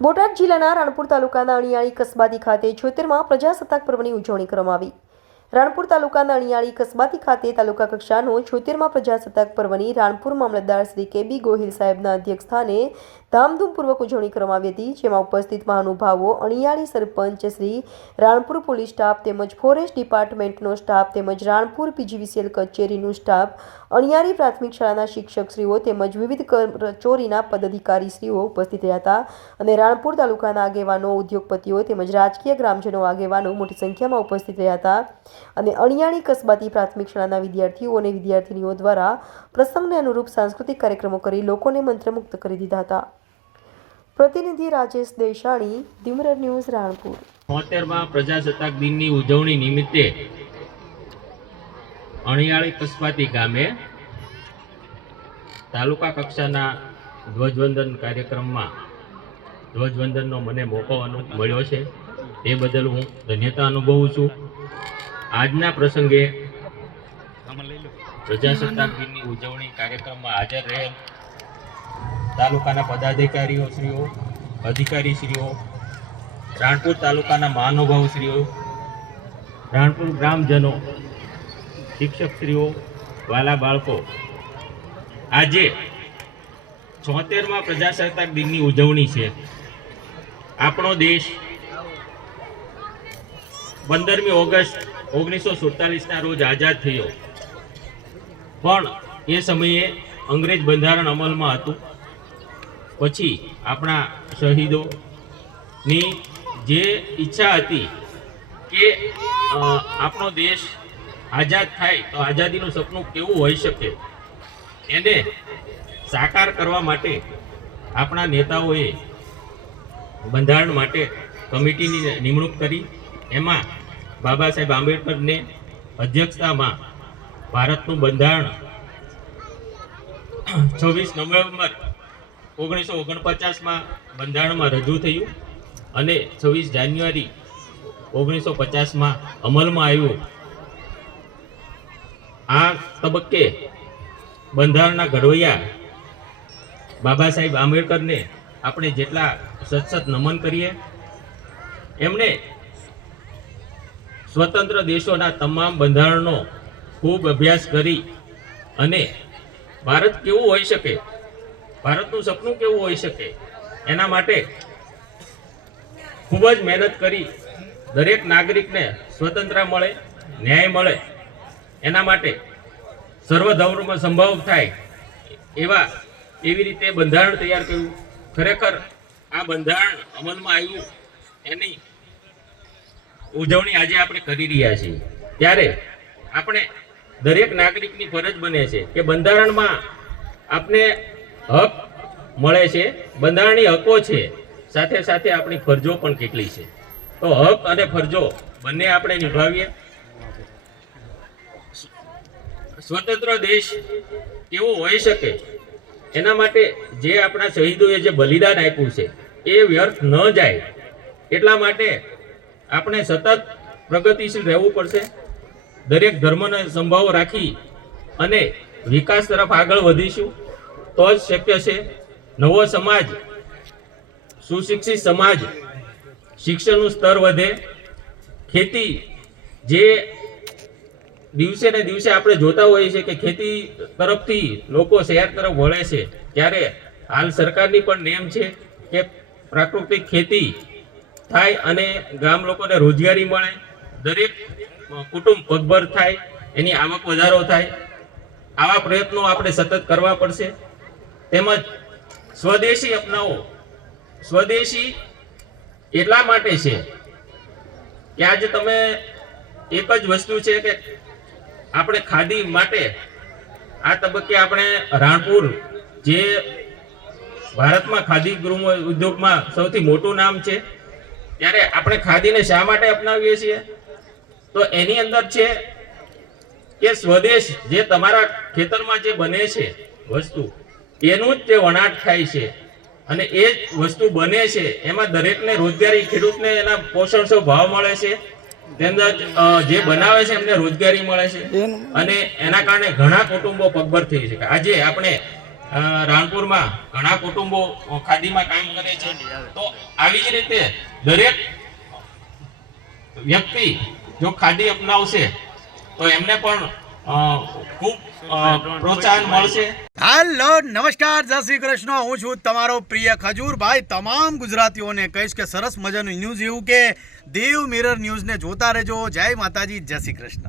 બોટાદ જિલ્લાના રાણપુર તાલુકાના અણિયાળી કસ્બાતી ખાતે 76માં પ્રજાસત્તાક પર્વની ઉજવણી કરવામાં આવી। રાણપુર તાલુકાના અણિયાળી કસ્બાતી ખાતે તાલુકા કક્ષાનો 76માં પ્રજાસત્તાક પર્વની રાણપુર મામલતદાર શ્રી કે.બી. ગોહિલ સાહેબના અધ્યક્ષસ્થાને ધામધૂમપૂર્વક ઉજવણી કરવામાં આવી હતી, જેમાં ઉપસ્થિત મહાનુભાવો, અણિયાળી સરપંચ શ્રી, રાણપુર પોલીસ સ્ટાફ તેમજ ફોરેસ્ટ ડિપાર્ટમેન્ટનો સ્ટાફ તેમજ રાણપુર પીજીવીસીએલ કચેરીનું સ્ટાફ, અણિયાળી પ્રાથમિક શાળાના શિક્ષકશ્રીઓ તેમજ વિવિધ કચોરીના પદાધિકારીશ્રીઓ ઉપસ્થિત રહ્યા હતા અને રાણપુર તાલુકાના આગેવાનો, ઉદ્યોગપતિઓ તેમજ રાજકીય ગ્રામજનો આગેવાનો મોટી સંખ્યામાં ઉપસ્થિત રહ્યા હતા અને અણિયાળી કસ્બાતી પ્રાથમિક શાળાના વિદ્યાર્થીઓ અને વિદ્યાર્થીનીઓ દ્વારા પ્રસંગને અનુરૂપ સાંસ્કૃતિક કાર્યક્રમો કરી લોકોને મંત્રમુગ્ધ કરી દીધા હતા। પ્રતિનિધિ રાજેશ દેશાણી, દિમરર ન્યૂઝ, રાણપુર। 73માં પ્રજાસત્તાક દિનની ઉજવણી નિમિત્તે અણિયાળી કસ્બાતી ગામે તાલુકા કક્ષાના ધ્વજવંદન કાર્યક્રમમાં ધ્વજવંદનનો મને મોકો મળ્યો છે, તે બદલ હું ધન્યતા અનુભવું છું। આજના પ્રસંગે પ્રજાસત્તાક દિનની ઉજવણી કાર્યક્રમમાં હાજર રહેલ તાલુકાના પદાધિકારીઓશ્રીઓ, અધિકારીશ્રીઓ, રાણપુર તાલુકાના મહાનુભાવશ્રીઓ, રાણપુર ગ્રામજનો, શિક્ષકશ્રીઓ, વાલા બાળકો, આજે 76માં પ્રજાસત્તાક દિનની ઉજવણી છે। આપણો દેશ 15મી ઓગસ્ટ 1947ના રોજ આઝાદ થયો, પણ એ સમયે અંગ્રેજ બંધારણ અમલમાં હતું। પછી આપણા શહીદોની જે ઈચ્છા હતી કે આપણો દેશ આઝાદ થાય તો આઝાદીનું સપનું કેવું હોઈ શકે, એને સાકાર કરવા માટે આપણા નેતાઓએ બંધારણ માટે કમિટીની નિમણૂક કરી। એમાં બાબા સાહેબ આંબેડકરને અધ્યક્ષતામાં ભારતનું બંધારણ 26 નવેમ્બર 1949માં બંધારણમાં રજૂ થયું અને 26 જાન્યુઆરી 1950માં અમલમાં આવ્યું। આ તબક્કે બંધારણના ઘડવૈયા બાબા સાહેબ આંબેડકરને આપણે જેટલા સતત નમન કરીએ, એમણે સ્વતંત્ર દેશોના તમામ બંધારણનો ખૂબ અભ્યાસ કરી અને ભારત કેવું હોઈ શકે, ભારતનું સપનું કેવું હોઈ શકે, એના માટે ખૂબ જ મહેનત કરી દરેક નાગરિકને સ્વતંત્રતા મળે, ન્યાય મળે, એના માટે સર્વધર્મ સંભાવ થાય એવી રીતે બંધારણ તૈયાર કર્યું। ખરેખર આ બંધારણ અમલમાં આવ્યું એની ઉજવણી આજે આપણે કરી રહ્યા છીએ, ત્યારે આપણે દરેક નાગરિકની ફરજ બને છે કે બંધારણમાં આપને હક મળે છે, બંધારણની હકો છે, સાથે સાથે આપણી ફરજો પણ કેટલી છે, તો હક અને ફરજો બંને આપણે નિભાવીએ। સ્વતંત્ર દેશ કેવો હોઈ શકે એના માટે જે આપણા શહીદોએ જે બલિદાન આપ્યું છે એ વ્યર્થ ન જાય, એટલા માટે આપણે સતત પ્રગતિશીલ રહેવું પડશે। દરેક ધર્મને સંભાવ રાખી અને વિકાસ તરફ આગળ વધીશું તો જ શક્ય છે। નવો સમાજ, સુશિક્ષિત સમાજ, શિક્ષણનું સ્તર વધે, ખેતી જે દિવસે ને દિવસે આપણે જોતા હોઈએ છીએ કે ખેતી તરફથી લોકો શહેર તરફ વળે છે, ત્યારે હાલ સરકારની પણ નેમ છે કે પ્રાકૃતિક ખેતી થાય અને ગામ લોકોને રોજગારી મળે, દરેક કુટુંબ પગભર થાય, એની આવક વધારો થાય। આવા પ્રયત્નો આપણે સતત કરવા પડશે। તેમજ સ્વદેશી અપનાવો। સ્વદેશી એટલા માટે છે કે આજે તમે એક જ વસ્તુ છે કે આપણે ખાદી માટે આ તબક્કે આપણે રાણપુર જે ભારતમાં ખાદી ગૃહ ઉદ્યોગમાં સૌથી મોટું નામ છે, ત્યારે આપણે ખાદીને શા માટે અપનાવીએ છીએ, તો એની અંદર છે કે સ્વદેશ જે તમારા ખેતરમાં જે બને છે વસ્તુ, એનું જ જે વણાટ થાય છે અને એ જ વસ્તુ બને છે, એમાં દરેકને રોજગારી, ખેડૂતને એના પોષણક્ષમ ભાવ મળે છે, તેમજ જે બનાવે છે એમને રોજગારી મળે છે અને એના કારણે ઘણા કુટુંબો પગભર થઈ શકે। આજે આપણે રાણપુરમાં ઘણા કુટુંબો ખાદીમાં કામ કરે છે. તો આવી જ રીતે દરેક વ્યક્તિ જો ખાદી અપનાવશે તો એમને પણ ખૂબ પ્રોત્સાહન મળશે. હેલો નમસ્કાર, જય શ્રી કૃષ્ણ. હું છું તમારો પ્રિય ખજૂરભાઈ. તમામ ગુજરાતીઓને કહીશ કે સરસ મજાનું ન્યૂઝ એવું કે દેવ મિરર ન્યૂઝને જોતા રહેજો. જય માતાજી, જય શ્રી કૃષ્ણ.